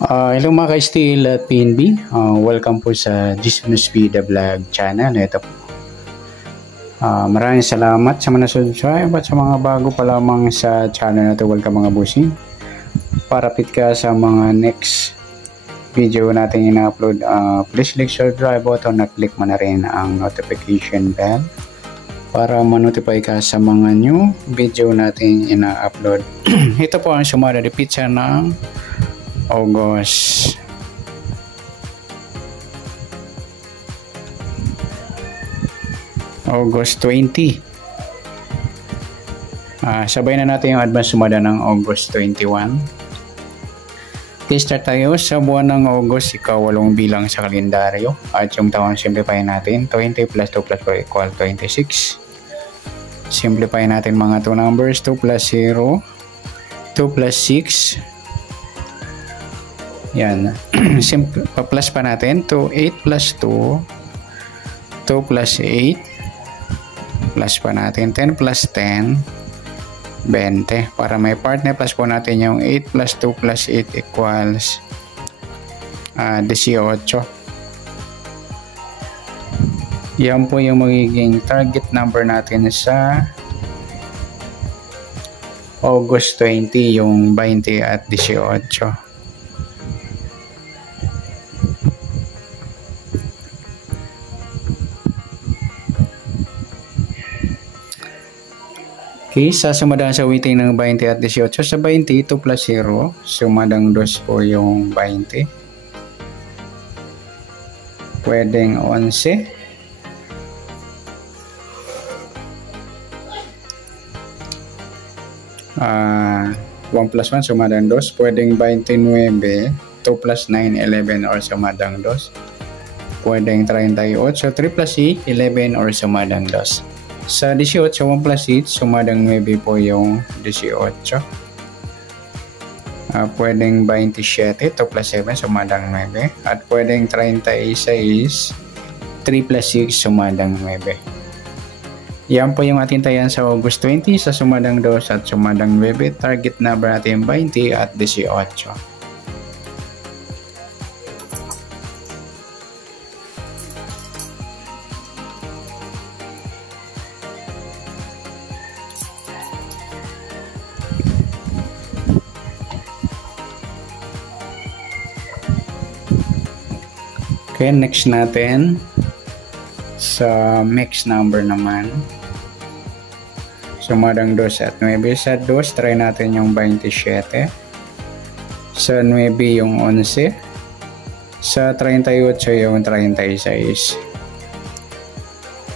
Hello mga ka-Steel at PNB. Welcome po sa Gismus B The Vlog channel. Ito po. Maraming salamat sa mga subscribe at sa mga bago pa lamang sa channel na ito. Welcome mga bossing. Parapit ka sa mga next video natin ina-upload. Please click subscribe button at click mo na rin ang notification bell para ma-notify ka sa mga new video natin ina-upload. Ito po ang sumada di pizza ng August 20. Sabay na natin yung advance sumada ng August 21. Start tayo sa buwan ng August, ika-8 bilang sa kalendaryo at yung taon simplify natin. 20 plus 2 plus 4 equal 26. Simplify natin mga 2 numbers. 2 plus 0, 2 plus 6. Yan. Simple, pa-plus pa natin. 2, 8 plus 2, 2 plus 8, plus pa natin. 10 plus 10, 20. Para may partner, plus po natin yung 8 plus 2 plus 8 equals 18. Yan po yung magiging target number natin sa August 20, yung 20 at 18. Okay, sa sumadang sa weighting ng 20 at 18. Sa 20, 2 plus 0. Sumadang 2 po yung 20. Pwedeng 11. Ah, 1 plus 1, sumadang 2. Pwedeng 29. 2 plus 9, 11 or sumadang 2. Pwedeng 38. 3 plus 8, 11 or sumadang 2. Sa 18, 1 plus 8, sumadang 9 po yung 18. Pwedeng 27, 2 plus 7, sumadang 9. At pwedeng 36, 3 plus 6, sumadang 9. Yan po yung ating tayan sa August 20 sa sumadang 2 at sumadang 9. Target number natin 20 at 18. Okay, next natin sa mix number naman. Sumadang 2 at 9. Sa 2, try natin yung 27. Sa 9 yung 11. Sa 38 yung 36.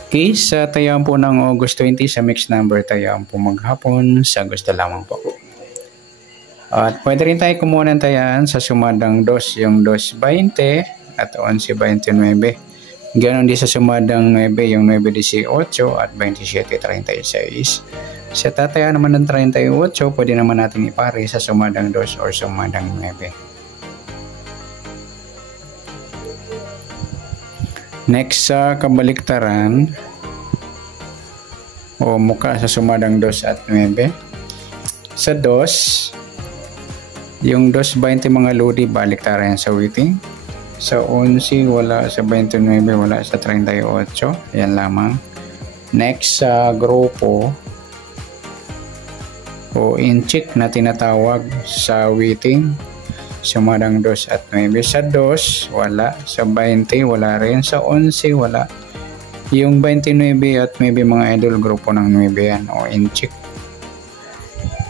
Okay, sa tayaan po ng August 20 sa mix number, tayaan po maghapon sa gusto lamang po. At pwede rin tayo kumuha ng tayaan sa sumadang 2, yung 2.20 at 11.29. Ganon din sa sumadang 9, yung 9.18 at 27.36. Sa tataya naman ng 38, pwede naman natin ipare sa sumadang 2 or sumadang 9. Next sa kabaliktaran o muka sa sumadang 2 at 9. Sa 2, yung 2.20 mga lodi, baliktaran sa weighting. Sa 11 wala, sa 29 wala, sa 38 yan lamang. Next sa grupo o inchik na tinatawag sa weighting, sumadang 2 at 9. Sa 2 wala, sa 20 wala rin, sa 11 wala. Yung 29 at maybe mga idol grupo ng 9 yan o inchik.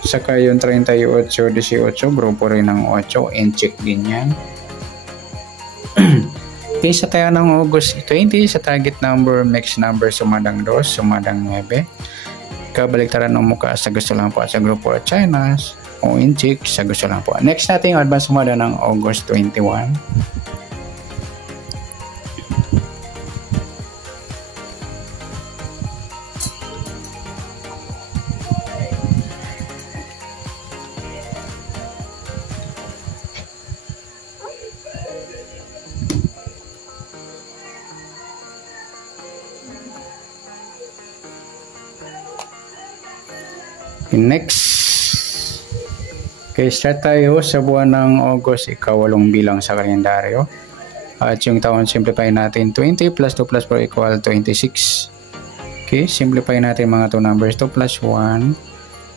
Saka yung 38, 18 grupo rin ng 8, inchik din yan. Okay, sa tayo ng August 20 sa target number, mix number, sumadang 2, sumadang 9. Kabaliktaran ng mukha sa gusto lang po sa grupo at Chinas o inchik sa gusto lang po. Next natin yung advance sumada ng August 21. Next Okay, start tayo sa buwan ng August, ikawalong bilang sa kalendaryo. At yung taon, simplify natin 20 plus 2 plus 4 equal 26. Okay, simplify natin mga 2 numbers. 2 plus 1,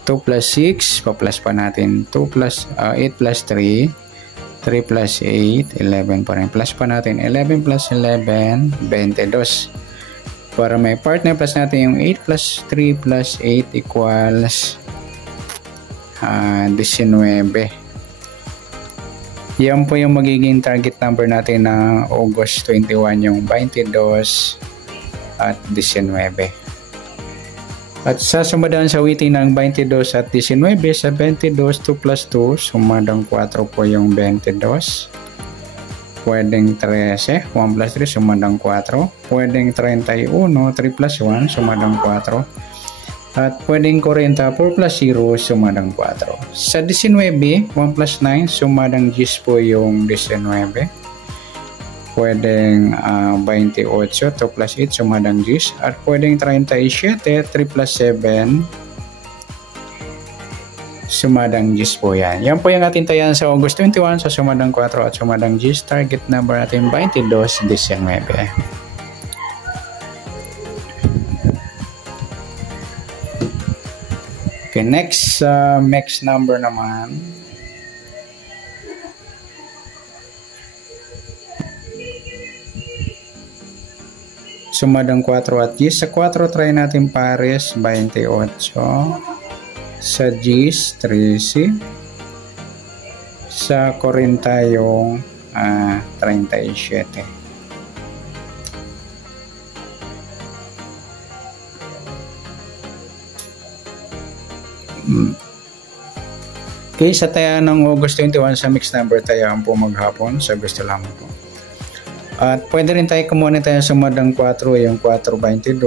2 plus 6, pa-plus pa natin. 8 plus 3, 3 plus 8, 11 pa rin. Plus pa natin, 11 plus 11, 22. Para may partner, plus natin yung 8 plus 3 plus 8 equals 19. Yan po yung magiging target number natin na August 21, yung 22 at 19. At sa sumadaan sa waiting ng 22 at 19, sa 22, 2 plus 2, sumadang 4 po yung 22. Pwedeng 13, 1 plus 3, sumadang 4. Pwedeng 31, 3 plus 1, sumadang 4. At pwedeng 40, 4 plus 0, sumadang 4. Sa 19, 1 plus 9, sumadang 10 po yung 19. Pwedeng 28, 2 plus 8, sumadang 10. At pwedeng 37, 3 plus 7, sumadang 10 po yan. Yan po yung ating tayan sa August 21, sa sumadang 4 at sumadang 10. Target number natin 22, 19. Okay, next number naman. Sumadang 4 at 10. Sa 4, try natin pares, 28. Sa 10, 13. Sa 40 yung 37. Okay, sa taya ng August 21 sa mixed number tayaan po maghapon sa gusto lamang po. At pwede rin tayo kumuha tayo sa sumadang 4, yung 4.22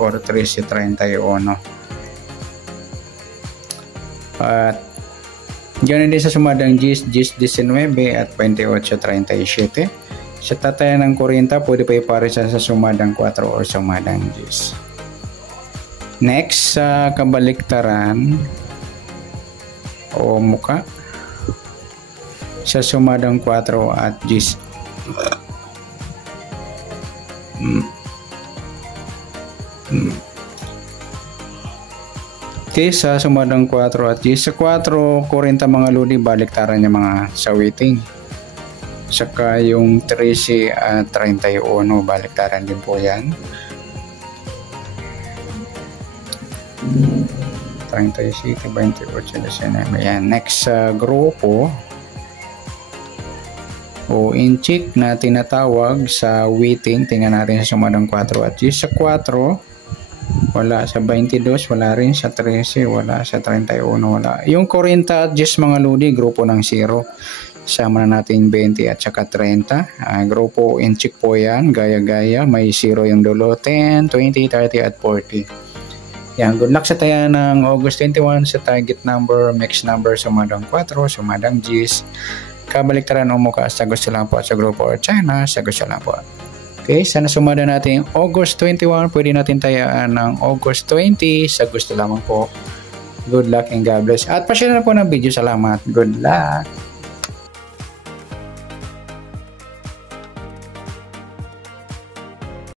or 13.31. At ganoon din sa sumadang 10, 19 at 28.37. Sa tataya ng 40, pwede pa ipares sa sumadang 4 or sumadang 10. Next, sa kabaliktaran o muka, sa sumadang 4 at 10. Okay, sa sumadang 4 at 10. Sa 4, 40 mga lodi, baliktaran niya mga sa waiting. Saka yung 13 at 31, baliktaran din po yan. 37, 28, 19. Ayan. Next sa grupo o inchik na tinatawag sa waiting. Tingnan natin sa sumadang 4 at 10. Sa 4, wala. Sa 22, wala rin. Sa 13, wala. Sa 31, wala. Yung 40 at 10 mga lodi, grupo ng 0. Sama na natin 20 at saka 30. Grupo inchik po yan. Gaya-gaya. May 0 yung dulo. 10, 20, 30 at 40. Yan, good luck sa taya ng August 21 sa target number, mixed number, sumadang 4, sumadang 10. Kabaliktaran o mukha sa gusto lang po at sa grupo or China, sa gusto lang po. Okay, sana sumada natin August 21, pwede natin tayaan ng August 20, sa gusto lamang po. Good luck and God bless. At pa-share na po ng video. Salamat. Good luck.